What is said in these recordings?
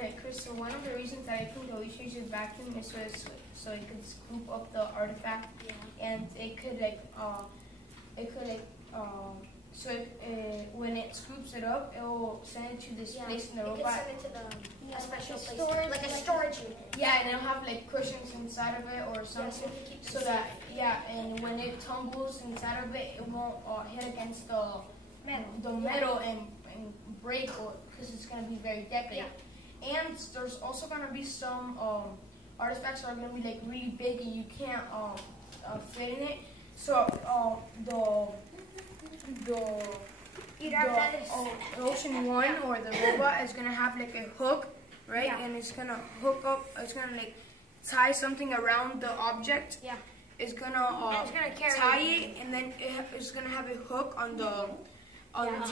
Okay, Chris, so one of the reasons that I think that we should use vacuum is so it could scoop up the artifact, and it could when it scoops it up, it will send it to this place in the robot. It can send it to a special place, like a storage unit. Yeah, and it'll have like cushions inside of it or something, so that and when it tumbles inside of it, it won't hit against the metal and break, because it's gonna be very decorative. And there's also gonna be some artifacts that are gonna be like really big and you can't fit in it. So the Ocean One or the robot is gonna have like a hook, right? And it's gonna hook up. It's gonna like tie something around the object. It's gonna tie it, and then it's gonna have a hook on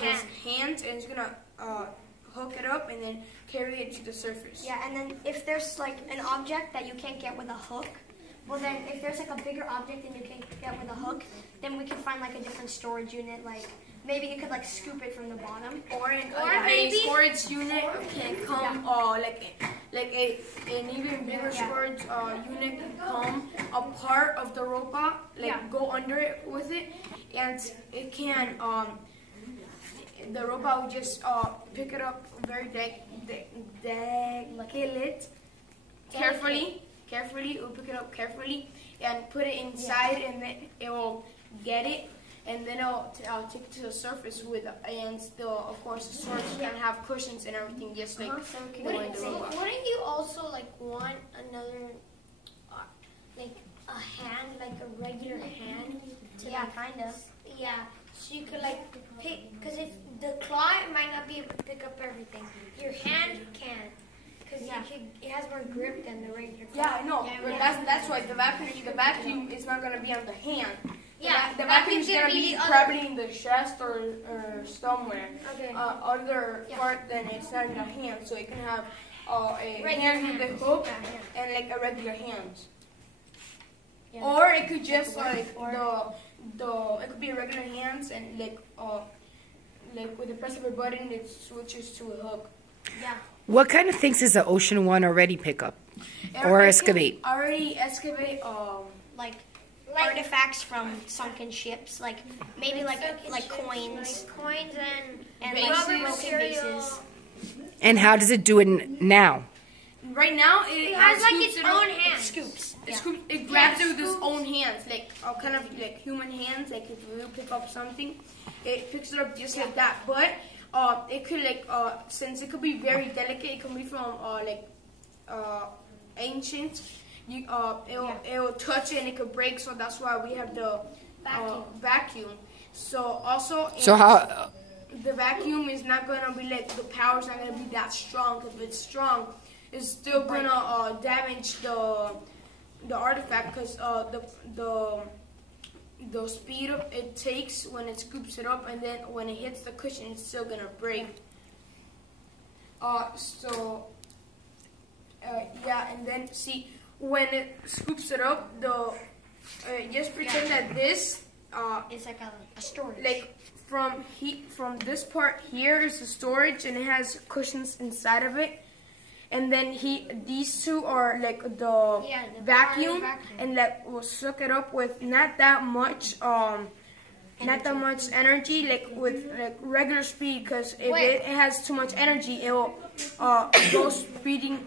his hand, and it's gonna hook it up and then carry it to the surface. Yeah, and then if there's like an object that you can't get with a hook, well then if there's like a bigger object and you can't get with a hook, then we can find like a different storage unit, like maybe you could like scoop it from the bottom. Or maybe a storage unit can come an even bigger storage unit can come a part of the robot, like go under it with it, and it can the robot will just pick it up very carefully. It will pick it up carefully and put it inside, and then it will get it, and then I'll take it to the surface with, and still, of course, the storage can have cushions and everything, just like the robot. Wouldn't you also like want another, like a hand, like a regular hand? Kind of. Yeah, so you could like pick, because if the claw might not be able to pick up everything, your hand can. Because it has more grip than the regular claw. Yeah, I know. But that's why the vacuum is not going to be on the hand. Yeah, the vacuum is going to be probably in the chest or somewhere. Okay. Other part than it's not in the hand, so it can have a hand with a hook and like a regular hand. Yeah. Or it could just it could be regular hands, and like with the press of a button it switches to a hook. Yeah. What kind of things does the Ocean One already pick up or excavate? Already excavate like artifacts from sunken ships, like maybe like coins and rubber bases. And how does it do it now? Right now, it has like its own hands. Scoops. It grabs it with its own hands, like kind of like human hands. Like if you pick up something, it picks it up just like that. But it could since it could be very delicate, it can be from ancient. It'll touch it and it could break. So that's why we have the vacuum. So also, the vacuum is not gonna be like, the power's not gonna be that strong. Because if it's strong, it's still gonna damage the artifact, because the speed it takes when it scoops it up, and then when it hits the cushion, it's still gonna break. And then see, when it scoops it up, just pretend that this it's like a storage. Like from this part here is the storage, and it has cushions inside of it. And then these two are like the vacuum, and like will suck it up with not that much energy, like with like regular speed, because if it has too much energy, it will go speeding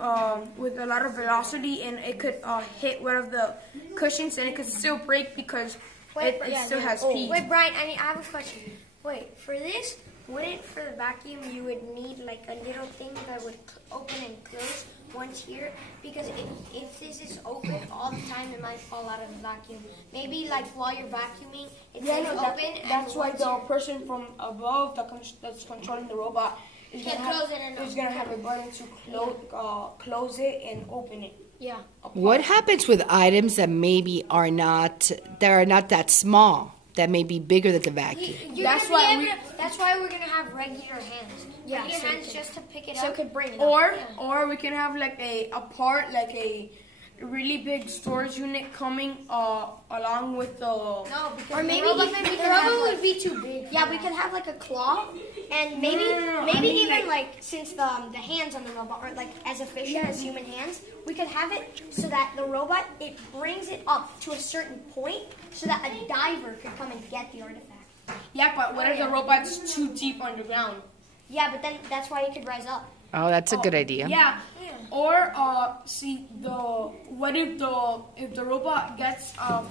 with a lot of velocity, and it could hit one of the cushions, and it could still break because it still has speed. Wait, Brian, I have a question. Wait, for this, wouldn't for the vacuum you would need like a little thing that would open and close once here? Because if this is open all the time, it might fall out of the vacuum. Maybe like while you're vacuuming, it's open. That's why the person from above that's controlling the robot is gonna have a button to close it and open it. Yeah. What happens with items that maybe are not that small, that may be bigger than the vacuum? That's why we're gonna have regular hands. Yeah, regular hands just to pick it up. So it could bring it up. Or we can have like a part, like really big storage unit coming along with the. No, because Or maybe the even the robot would be too big. Yeah, we could have like a claw, and maybe I mean, even like since the hands on the robot are like as efficient as human hands, we could have it so that the robot, it brings it up to a certain point so that a diver could come and get the artifact. Yeah, but what if the robot's too deep underground? Yeah, but then that's why it could rise up. Oh, that's a good idea. Yeah. Or see what if the robot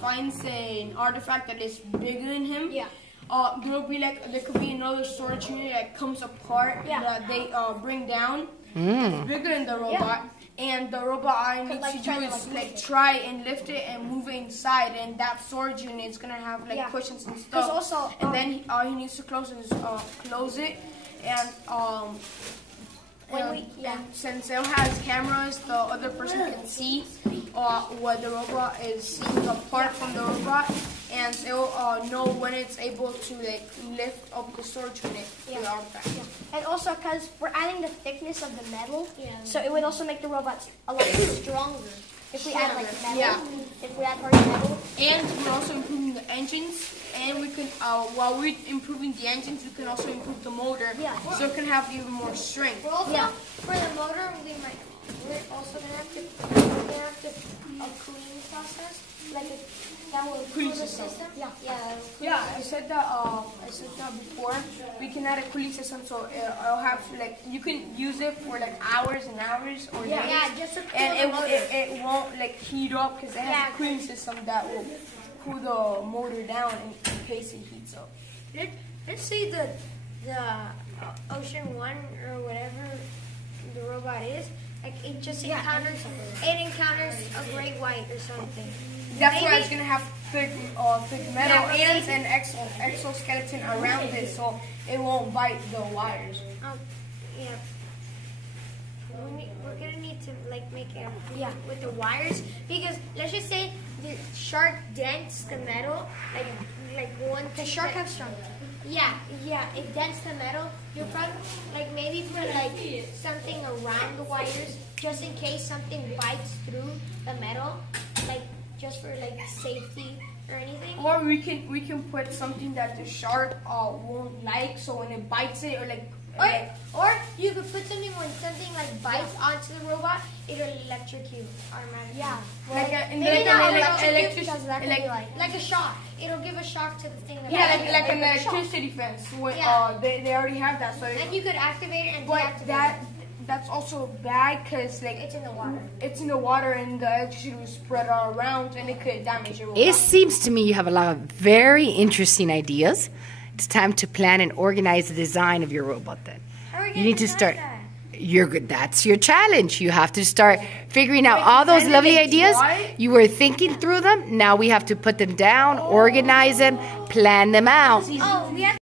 finds an artifact that is bigger than him? Yeah. There could be another storage unit that comes apart that they bring down. That's bigger than the robot. And the robot needs to do is try and lift it and move it inside, and that storage unit is gonna have cushions and stuff. Also, and then he needs to close it, and and since it has cameras, the other person can see what the robot is seeing apart from the robot, and they'll know when it's able to lift up the storage unit to the artifact. Yeah. And also because we're adding the thickness of the metal, so it would also make the robots a lot stronger. If we add metal, if we add hard metal. And we're also improving the engines, and we can, while we're improving the engines, we can also improve the motor, so it can have even more strength. We're also, for the motor, we're also gonna have to a cooling process, that will cool the system. I said that before. We can add a cooling system, so it'll have you can use it for hours and hours or days. Just to cool and the motor. it won't heat up because it has a cooling system that will cool the motor down in case it heats up. Let's say the Ocean 1 or whatever the robot is, it just encounters a great white or something. That's why it's gonna have thick metal and an exoskeleton around it, so it won't bite the wires. We're gonna need to make it with the wires, because let's just say the shark dents the metal The shark has strong. it dents the metal. You'll probably maybe put something around the wires just in case something bites through the metal, just for safety or anything. Or we can put something that the shark won't like, so when it bites it or you could put something when something bites onto the robot, it'll electrocute automatically. Maybe not electric, because that could be like a shock. It'll give a shock to the thing. like an electricity fence. They already have that, so and you could activate it and but deactivate it. that's also bad because It's in the water. It's in the water, and the electricity will spread all around, and it could damage your robot. It seems to me you have a lot of very interesting ideas. It's time to plan and organize the design of your robot then. You need to start. You're good. That's your challenge. You have to start figuring out all those lovely ideas. You were thinking through them. Now we have to put them down, organize them, plan them out. Oh, we have